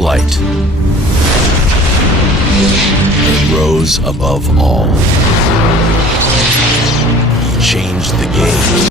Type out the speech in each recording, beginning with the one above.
flight and rose above all. He changed the game.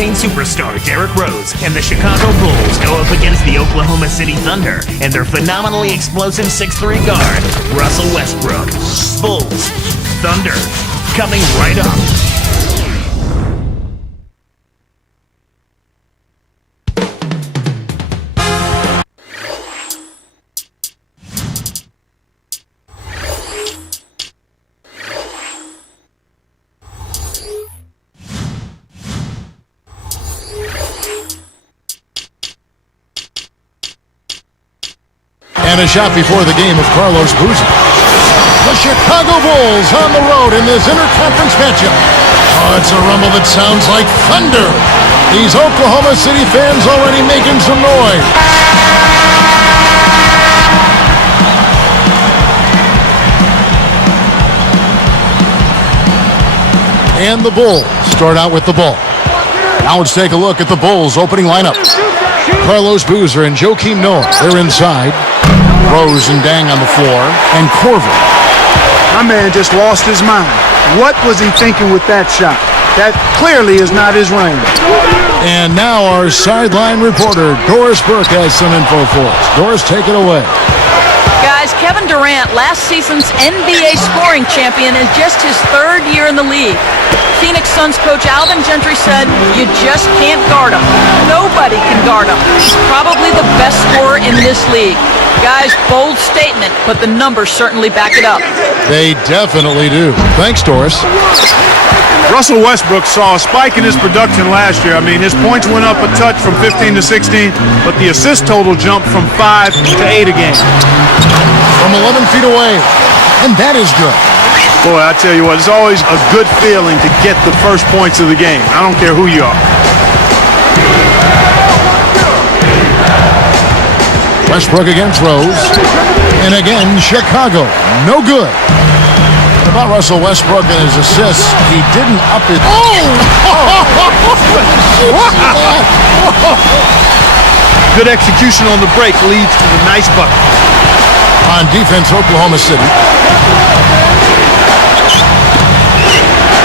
Superstar Derrick Rose and the Chicago Bulls go up against the Oklahoma City Thunder and their phenomenally explosive 6'3" guard, Russell Westbrook. Bulls, Thunder, coming right up. And a shot before the game of Carlos Boozer. The Chicago Bulls on the road in this interconference matchup. Oh, it's a rumble that sounds like thunder. These Oklahoma City fans already making some noise. And the Bulls start out with the ball. Now let's take a look at the Bulls' opening lineup. Carlos Boozer and Joakim Noah, they're inside. Rose and Dang on the floor, and Corver. My man just lost his mind. What was he thinking with that shot? That clearly is not his range. And now our sideline reporter, Doris Burke, has some info for us. Doris, take it away. Guys, Kevin Durant, last season's NBA scoring champion, is just his third year in the league. Phoenix Suns coach Alvin Gentry said, you just can't guard him. Nobody can guard him. He's probably the best scorer in this league. Guys, bold statement, but the numbers certainly back it up. They definitely do. Thanks, Doris. Russell Westbrook saw a spike in his production last year. I mean, his points went up a touch from 15 to 16, but the assist total jumped from 5 to 8 a game. From 11 feet away, and that is good. Boy, I tell you what, it's always a good feeling to get the first points of the game. I don't care who you are. Westbrook against Rose, and again, Chicago, no good. About Russell Westbrook and his assists, he didn't up his... Good execution on the break leads to the nice bucket. On defense, Oklahoma City.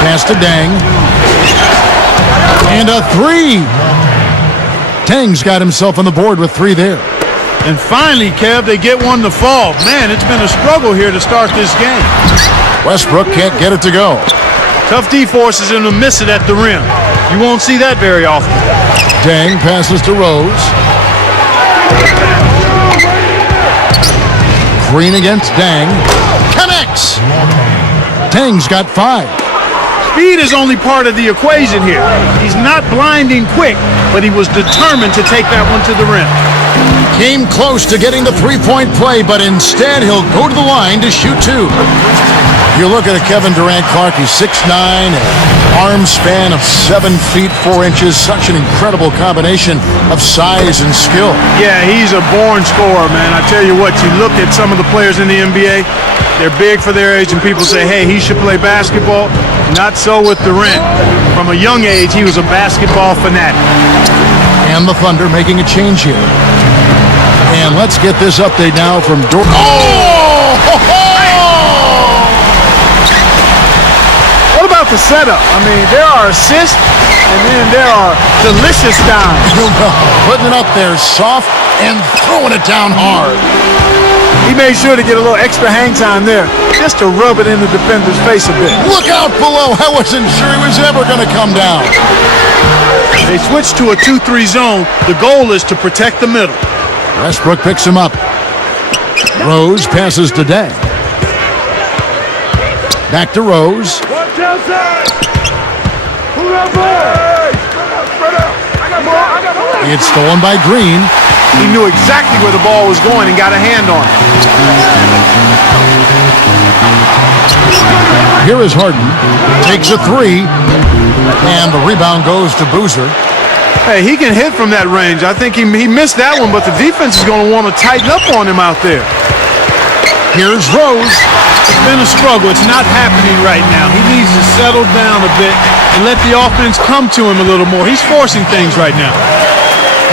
Pass to Dang. And a three. Dang's got himself on the board with 3 there. And finally, Kev, they get one to fall. Man, it's been a struggle here to start this game. Westbrook can't get it to go. Tough D forces him to miss it at the rim. You won't see that very often. Dang passes to Rose. Green against Dang. Connects! Dang's got 5. Speed is only part of the equation here. He's not blinding quick, but he was determined to take that one to the rim. Came close to getting the three-point play, but instead he'll go to the line to shoot 2. You look at a Kevin Durant Clark, he's 6'9", an arm span of 7 feet 4 inches. Such an incredible combination of size and skill. Yeah, he's a born scorer, man. I tell you what, you look at some of the players in the NBA, they're big for their age, and people say, hey, he should play basketball. Not so with Durant. From a young age, he was a basketball fanatic. And the Thunder making a change here. And let's get this update now from Oh! What about the setup? I mean, there are assists, and then there are delicious dimes. Putting it up there soft and throwing it down hard. He made sure to get a little extra hang time there, just to rub it in the defender's face a bit. Look out below. I wasn't sure he was ever going to come down. They switched to a 2-3 zone. The goal is to protect the middle. Westbrook picks him up. Rose passes to Day. Back to Rose. It's stolen by Green. He knew exactly where the ball was going and got a hand on it. Here is Harden. Takes a three. And the rebound goes to Boozer. Hey, he can hit from that range. I think he missed that one, but the defense is going to want to tighten up on him out there. Here's Rose. It's been a struggle. It's not happening right now. He needs to settle down a bit and let the offense come to him a little more. He's forcing things right now.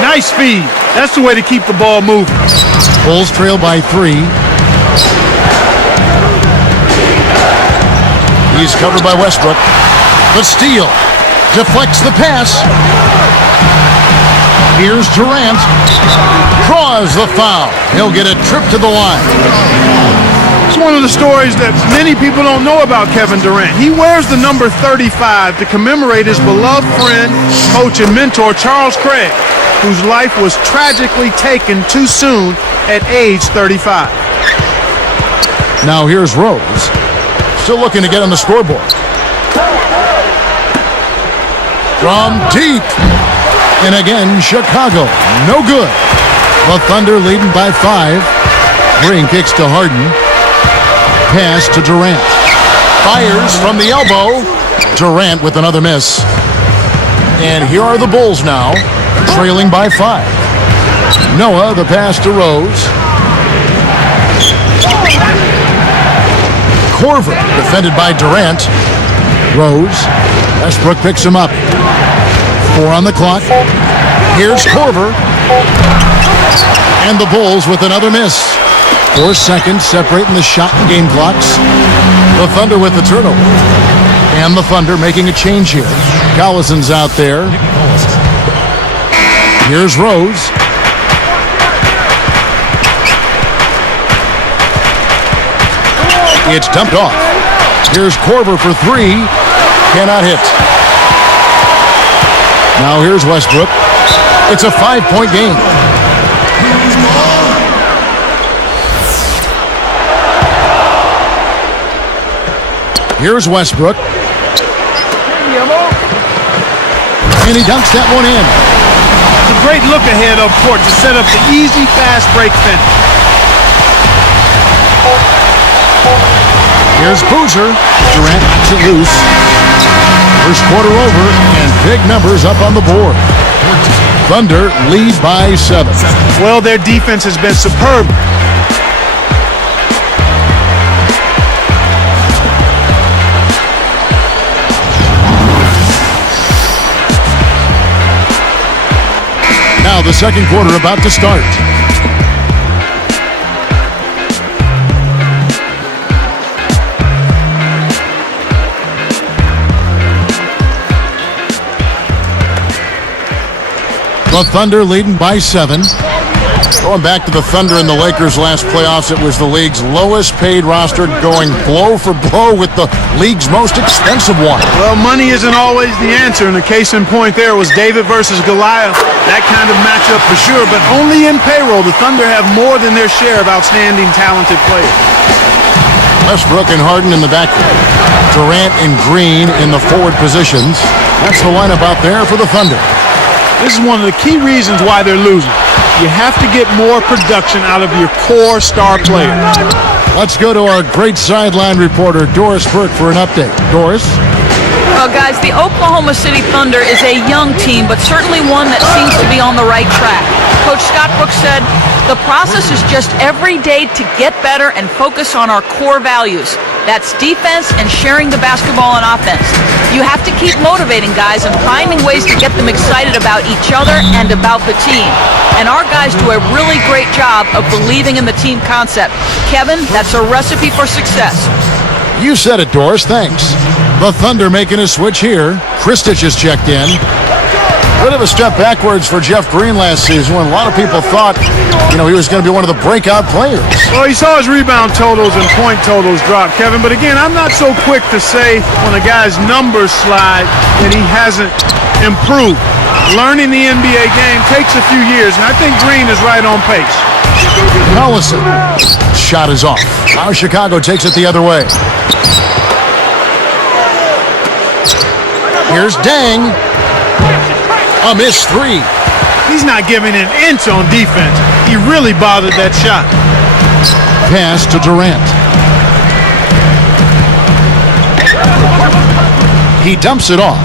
Nice feed. That's the way to keep the ball moving. Bulls trail by 3. He's covered by Westbrook. The steal. Deflects the pass. Here's Durant. Draws the foul. He'll get a trip to the line. It's one of the stories that many people don't know about Kevin Durant. He wears the number 35 to commemorate his beloved friend, coach, and mentor, Charles Craig, whose life was tragically taken too soon at age 35. Now here's Rose. Still looking to get on the scoreboard. From deep. And again, Chicago. No good. The Thunder leading by 5. Green kicks to Harden. Pass to Durant. Fires from the elbow. Durant with another miss. And here are the Bulls now, trailing by 5. Noah, the pass to Rose. Korver, defended by Durant. Rose. Westbrook picks him up. 4 on the clock. Here's Korver. And the Bulls with another miss. 4 seconds separating the shot and game clocks. The Thunder with the turnover. And the Thunder making a change here. Collison's out there. Here's Rose. It's dumped off. Here's Korver for 3. Cannot hit. Now here's Westbrook. It's a 5-point game. Here's Westbrook. And he dunks that one in. It's a great look ahead up court to set up the easy, fast break finish. Here's Boozer. Durant knocks it loose. First quarter over, and big numbers up on the board. Thunder lead by 7. Well, their defense has been superb. Now the second quarter about to start. The Thunder leading by 7. Going back to the Thunder and the Lakers last playoffs, it was the league's lowest paid roster, going blow for blow with the league's most expensive one. Well, money isn't always the answer, and the case in point there was David versus Goliath. That kind of matchup for sure, but only in payroll. The Thunder have more than their share of outstanding, talented players. Westbrook and Harden in the backcourt. Durant and Green in the forward positions. That's the lineup out there for the Thunder. This is one of the key reasons why they're losing. You have to get more production out of your core star players. Let's go to our great sideline reporter, Doris Burke, for an update. Doris? Well, guys, the Oklahoma City Thunder is a young team, but certainly one that seems to be on the right track. Coach Scott Brooks said, "The process is just every day to get better and focus on our core values. That's defense and sharing the basketball on offense. You have to keep motivating guys and finding ways to get them excited about each other and about the team. And our guys do a really great job of believing in the team concept. Kevin, that's a recipe for success." You said it, Doris. Thanks. The Thunder making a switch here. Kristich is checked in. Bit of a step backwards for Jeff Green last season when a lot of people thought, he was going to be one of the breakout players. Well, he saw his rebound totals and point totals drop, Kevin. But again, I'm not so quick to say when a guy's numbers slide that he hasn't improved. Learning the NBA game takes a few years, and I think Green is right on pace. Collison. Shot is off. Now Chicago takes it the other way. Here's Dang. A missed three. He's not giving an inch on defense. He really bothered that shot. Pass to Durant. He dumps it off.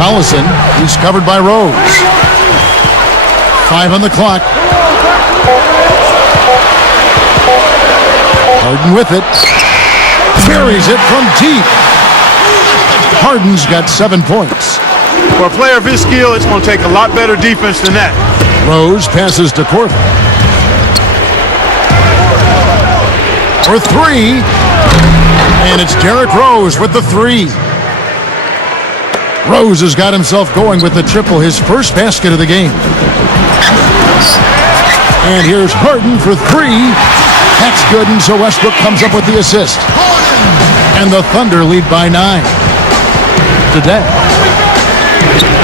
Collison, he's covered by Rose. 5 on the clock. Harden with it. Carries it from deep. Harden's got 7 points. For a player of his skill, it's going to take a lot better defense than that. Rose passes to Korver. For 3. And it's Derrick Rose with the 3. Rose has got himself going with the triple, his first basket of the game. And here's Harden for 3. That's good, and so Westbrook comes up with the assist. And the Thunder lead by 9. Today.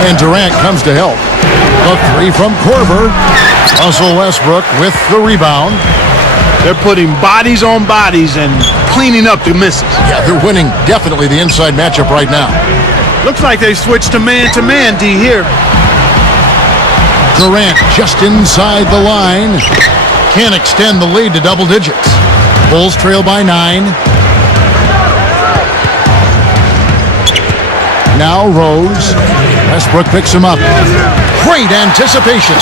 And Durant comes to help. The 3 from Korver. Russell Westbrook with the rebound. They're putting bodies on bodies and cleaning up the misses. Yeah, they're winning definitely the inside matchup right now. Looks like they switched to man, D, here. Durant just inside the line. Can't extend the lead to double digits. Bulls trail by 9. Now Rose. Westbrook picks him up. Great anticipation.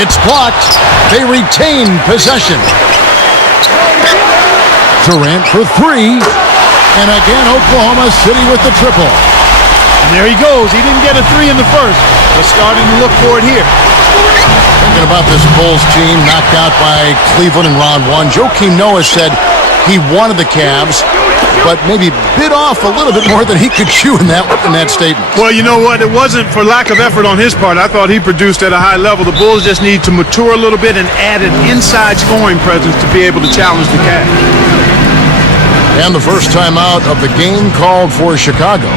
It's blocked. They retain possession. Durant for 3. And again, Oklahoma City with the triple. And there he goes. He didn't get a 3 in the first, but starting to look for it here. Thinking about this Bulls team knocked out by Cleveland in round 1. Joakim Noah said he wanted the Cavs, but maybe bit off a little bit more than he could chew in that statement. Well, you know what? It wasn't for lack of effort on his part. I thought he produced at a high level. The Bulls just need to mature a little bit and add an inside scoring presence to be able to challenge the Cavs. And the first time out of the game called for Chicago.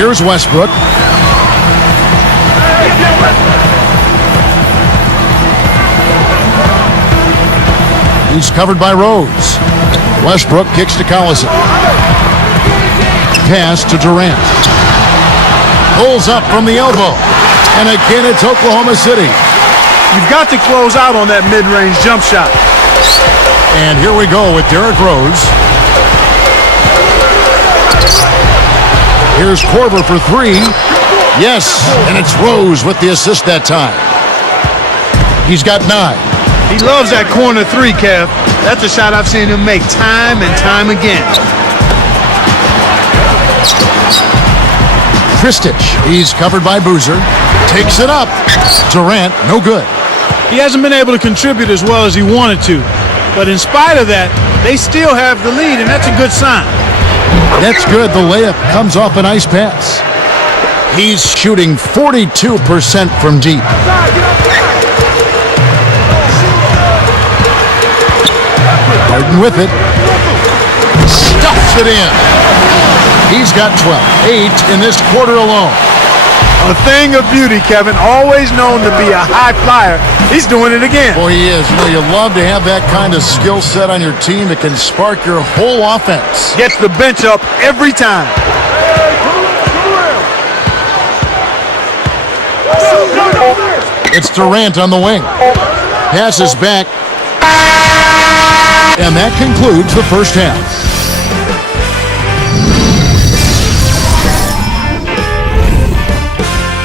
Here's Westbrook. He's covered by Rose. Westbrook kicks to Collison. Pass to Durant. Pulls up from the elbow. And again, it's Oklahoma City. You've got to close out on that mid-range jump shot. And here we go with Derrick Rose. Here's Korver for 3. Yes, and it's Rose with the assist that time. He's got 9. He loves that corner 3, Kev. That's a shot I've seen him make time and time again. Kristich, he's covered by Boozer. Takes it up. Durant, no good. He hasn't been able to contribute as well as he wanted to. But in spite of that, they still have the lead, and that's a good sign. That's good. The layup comes off an ice pass. He's shooting 42% from deep. Harden with it. Stuffs it in. He's got 12. 8 in this quarter alone. A thing of beauty, Kevin. Always known to be a high flyer. He's doing it again. Boy, he is. You know, you love to have that kind of skill set on your team that can spark your whole offense. Gets the bench up every time. It's Durant on the wing. Passes back. And that concludes the first half.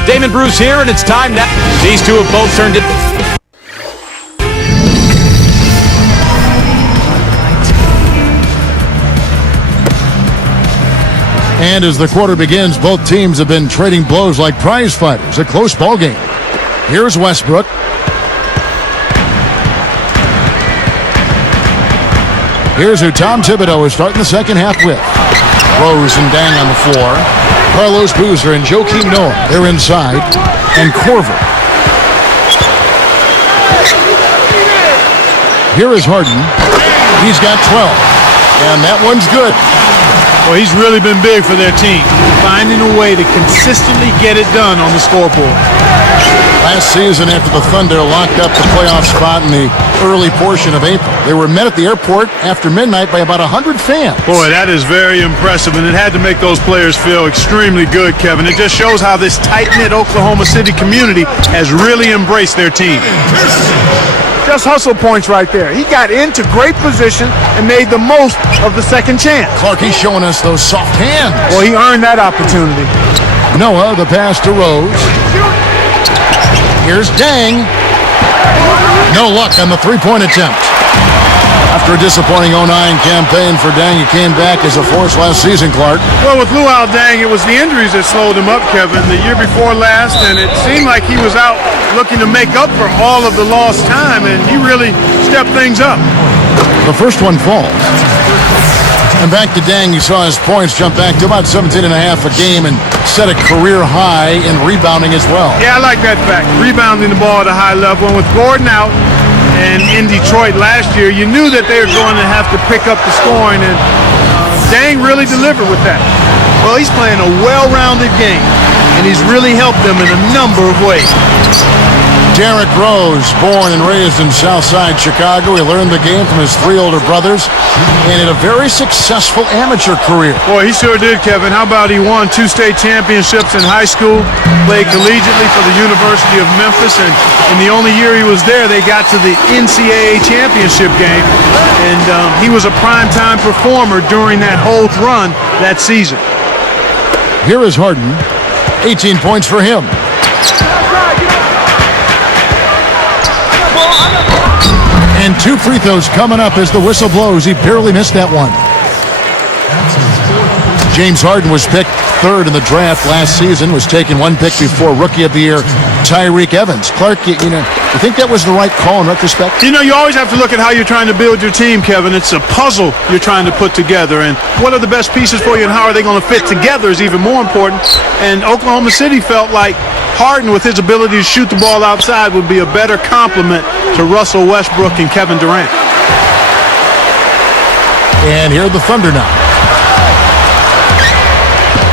Damon Bruce here, and it's time now. These two have both turned it. And as the quarter begins, both teams have been trading blows like prize fighters. A close ball game. Here's Westbrook. Here's who Tom Thibodeau is starting the second half with. Rose and Dang on the floor. Carlos Boozer and Joakim Noah, they're inside. And Korver. Here is Harden. He's got 12. And that one's good. Well, he's really been big for their team, finding a way to consistently get it done on the scoreboard. Last season, after the Thunder locked up the playoff spot in the early portion of April, they were met at the airport after midnight by about 100 fans. Boy, that is very impressive, and it had to make those players feel extremely good, Kevin. It just shows how this tight-knit Oklahoma City community has really embraced their team. Just hustle points right there. He got into great position and made the most of the second chance. Clarkie's showing us those soft hands. Well, he earned that opportunity. Noah, the pass to Rose. Here's Dang. No luck on the three-point attempt. After a disappointing 09 campaign for Dang, he came back as a force last season, Clark. Well, with Luau Dang, it was the injuries that slowed him up, Kevin, the year before last, and it seemed like he was out looking to make up for all of the lost time, and he really stepped things up. The first one falls. And back to Dang, you saw his points jump back to about 17 and a half a game and set a career high in rebounding as well. Yeah, I like that fact. Rebounding the ball at a high level, and with Gordon out and in Detroit last year, you knew that they were going to have to pick up the scoring, and Dang really delivered with that. Well, he's playing a well-rounded game, and he's really helped them in a number of ways. Derrick Rose, born and raised in Southside Chicago. He learned the game from his three older brothers and had a very successful amateur career. Boy, he sure did, Kevin. How about he won 2 state championships in high school, played collegiately for the University of Memphis, and in the only year he was there, they got to the NCAA championship game, and he was a primetime performer during that whole run that season. Here is Harden. 18 points for him. And 2 free throws coming up as the whistle blows. He barely missed that one. James Harden was picked 3rd in the draft last season, was taken 1 pick before Rookie of the Year Tyreke Evans. Clark, you think that was the right call in retrospect? You know, you always have to look at how you're trying to build your team, Kevin. It's a puzzle you're trying to put together, and what are the best pieces for you and how are they going to fit together is even more important. And Oklahoma City felt like Harden, with his ability to shoot the ball outside, would be a better complement to Russell Westbrook and Kevin Durant. And here are the Thunder now.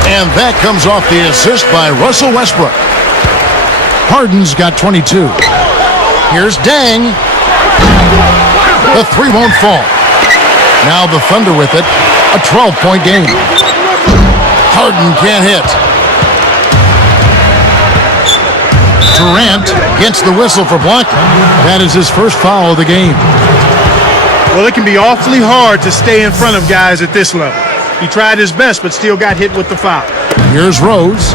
And that comes off the assist by Russell Westbrook. Harden's got 22. Here's Dang. The 3 won't fall. Now the Thunder with it. A 12-point game. Harden can't hit. Durant gets the whistle for blocking. That is his first foul of the game. Well, it can be awfully hard to stay in front of guys at this level. He tried his best, but still got hit with the foul. Here's Rose.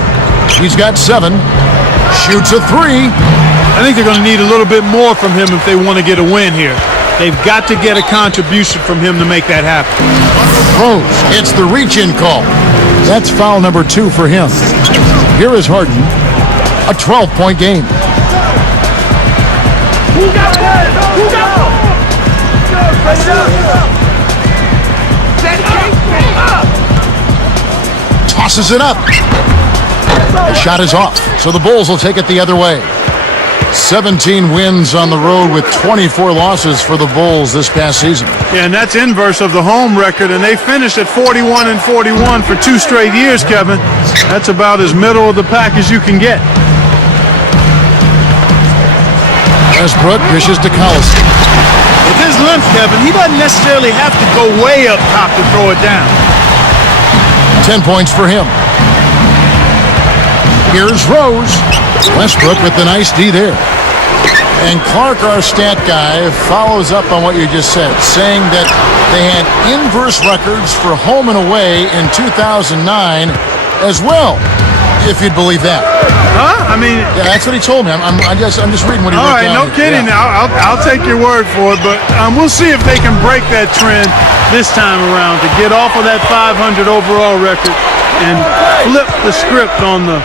He's got 7. Shoots a 3. I think they're going to need a little bit more from him if they want to get a win here. They've got to get a contribution from him to make that happen. Rose, it's the reach-in call. That's foul number 2 for him. Here is Harden. A 12-point game. Tosses it up. The shot is off, so the Bulls will take it the other way. 17 wins on the road with 24 losses for the Bulls this past season. Yeah, and that's inverse of the home record, and they finished at 41-41 for 2 straight years, Kevin. That's about as middle of the pack as you can get. Westbrook dishes to Collison. With his length, Kevin, he doesn't necessarily have to go way up top to throw it down. 10 points for him. Here's Rose. Westbrook with the nice D there. And Clark, our stat guy, follows up on what you just said, saying that they had inverse records for home and away in 2009 as well, if you'd believe that. Huh? I mean... Yeah, that's what he told me. I'm just reading what he wrote down. All right, no kidding. Yeah. I'll take your word for it, but we'll see if they can break that trend this time around to get off of that 500 overall record and flip the script on the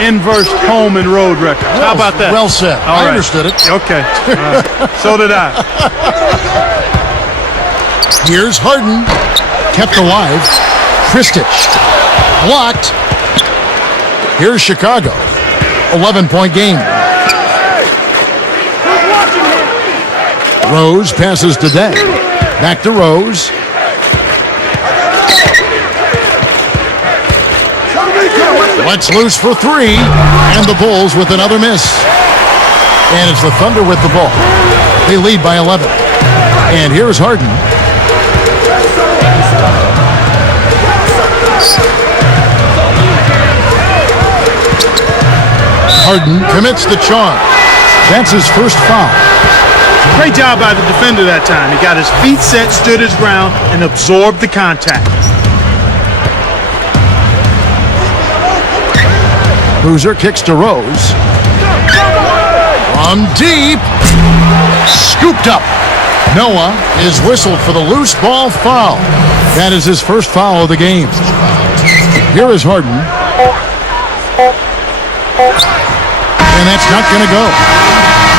inverse home and road record. How about that? Well said. All I right. understood it. Okay. So did I. Here's Harden. Kept alive. Kristich. Blocked. Here's Chicago. 11-point game. Rose passes to Day. Back to Rose. Let's loose for 3. And the Bulls with another miss. And it's the Thunder with the ball. They lead by 11. And here's Harden. Harden commits the charge. That's his first foul. Great job by the defender that time. He got his feet set, stood his ground, and absorbed the contact. Boozer kicks to Rose. From deep. Scooped up. Noah is whistled for the loose ball foul. That is his first foul of the game. Here is Harden. And that's not going to go.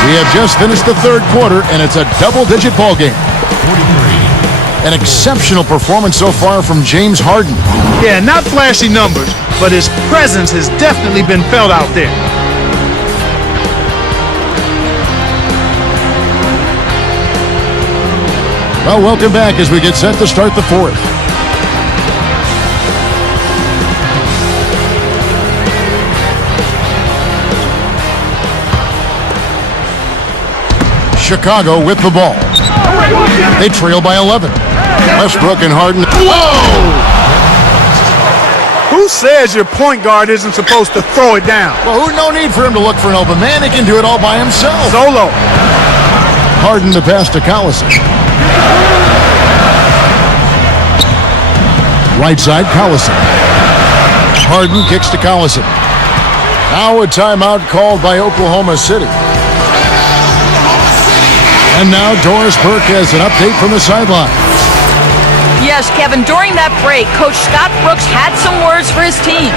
We have just finished the third quarter, and it's a double-digit ball game. An exceptional performance so far from James Harden. Yeah, not flashy numbers, but his presence has definitely been felt out there. Well, welcome back as we get set to start the fourth. Chicago with the ball. They trail by 11. Westbrook and Harden. Whoa! Who says your point guard isn't supposed to throw it down? Well, no need for him to look for an open man. He can do it all by himself. Solo. Harden the pass to Collison. Right side, Collison. Harden kicks to Collison. Now a timeout called by Oklahoma City. And now Doris Burke has an update from the sideline. Yes, Kevin, during that break, Coach Scott Brooks had some words for his team.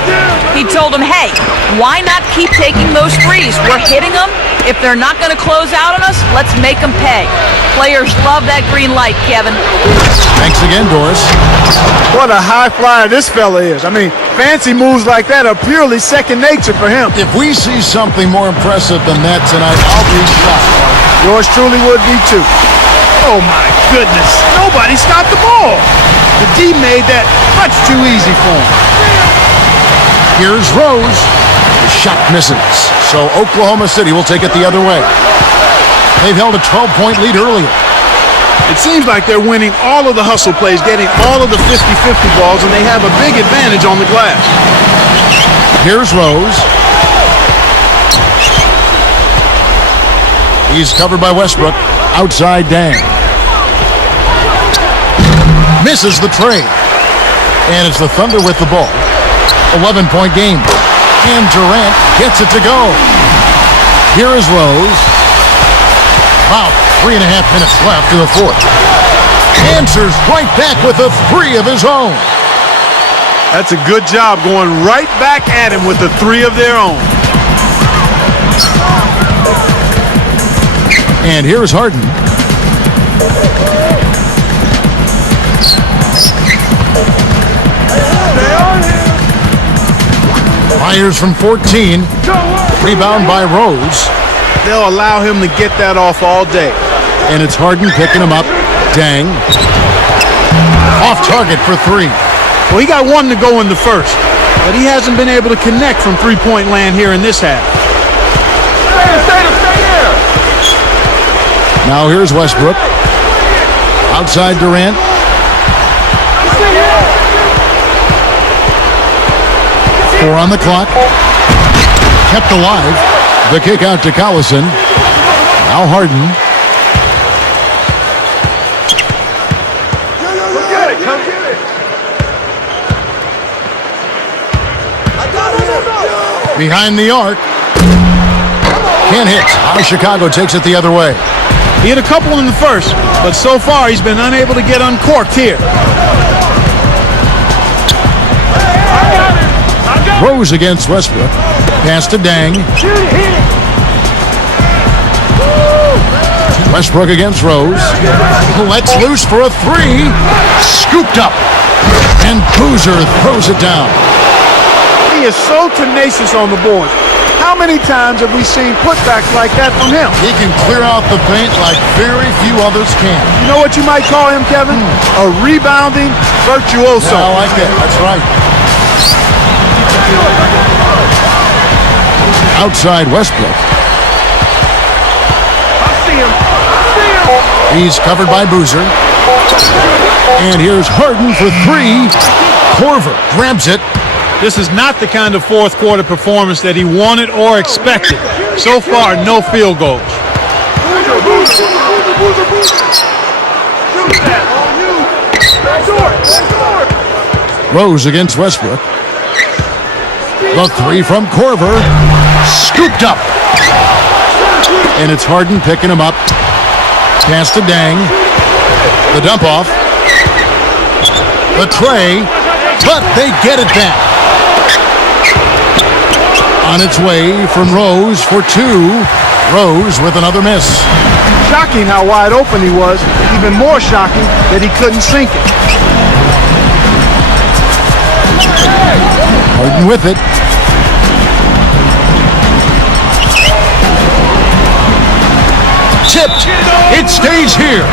He told them, hey, why not keep taking those threes? We're hitting them. If they're not going to close out on us, let's make them pay. Players love that green light, Kevin. Thanks again, Doris. What a high flyer this fella is. I mean, fancy moves like that are purely second nature for him. If we see something more impressive than that tonight, I'll be shocked. Yours truly would be too. Oh my goodness, nobody stopped the ball. The D made that much too easy for him. Here's Rose. The shot misses. So Oklahoma City will take it the other way. They've held a 12-point lead earlier. It seems like they're winning all of the hustle plays, getting all of the 50-50 balls, and they have a big advantage on the glass. Here's Rose. He's covered by Westbrook. Outside Dang. Misses the trade. And it's the Thunder with the ball. 11-point game. And Durant gets it to go. Here is Rose. About 3.5 minutes left in the fourth. Answers right back with a 3 of his own. That's a good job going right back at him with a 3 of their own. And here's Harden. Fires from 14. Rebound by Rose. they'll allow him to get that off all day. And it's Harden picking him up. Dang. Off target for three. Well, he got one to go in the first, but he hasn't been able to connect from three-point land here in this half. Now here's Westbrook. Outside Durant. Four on the clock. Kept alive. The kick out to Collison. Now Harden. Behind the arc. Can't hit. Now Chicago takes it the other way. He hit a couple in the first, but so far he's been unable to get uncorked here. Rose against Westbrook. Pass to Dang. Westbrook against Rose. Lets loose for a three. Scooped up. And Boozer throws it down. He is so tenacious on the board. How many times have we seen putbacks like that from him? He can clear out the paint like very few others can. You know what you might call him, Kevin? A rebounding virtuoso. Yeah, I like that. That's right. Outside Westbrook. I see him. He's covered by Boozer. And here's Harden for three. Korver grabs it. This is not the kind of fourth quarter performance that he wanted or expected. So far, no field goals. Rose against Westbrook. The three from Korver. Scooped up. And it's Harden picking him up. Pass to Dang. The dump off. The tray. But they get it back. On its way from Rose for two. Rose with another miss. Shocking how wide open he was. Even more shocking that he couldn't sink it. Harden with it. Tipped. It stays here.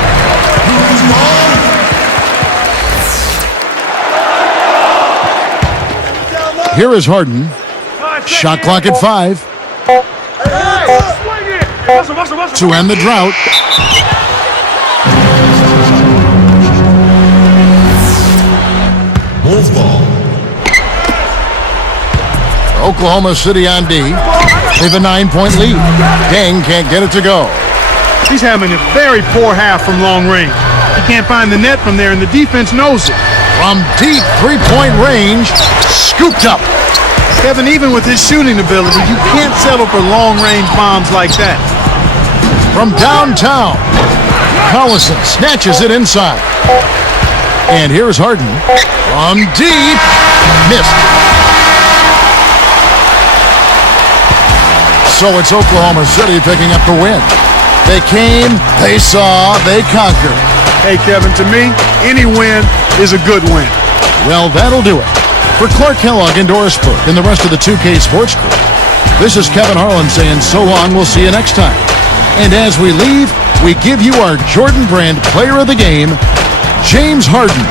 Here is Harden. Shot clock at 5. To end the drought. Wolf ball. Oklahoma City on D. They have a 9-point lead. Dang can't get it to go. He's having a very poor half from long range. He can't find the net from there, and the defense knows it. From deep three-point range, scooped up. Kevin, even with his shooting ability, you can't settle for long-range bombs like that. From downtown, Collison snatches it inside. And here's Harden. From deep, missed. So it's Oklahoma City picking up the win. They came, they saw, they conquered. Hey, Kevin, to me, any win is a good win. Well, that'll do it. For Clark Kellogg and Doris Burke and the rest of the 2K Sports Crew, this is Kevin Harlan saying so long, we'll see you next time. And as we leave, we give you our Jordan Brand Player of the Game, James Harden.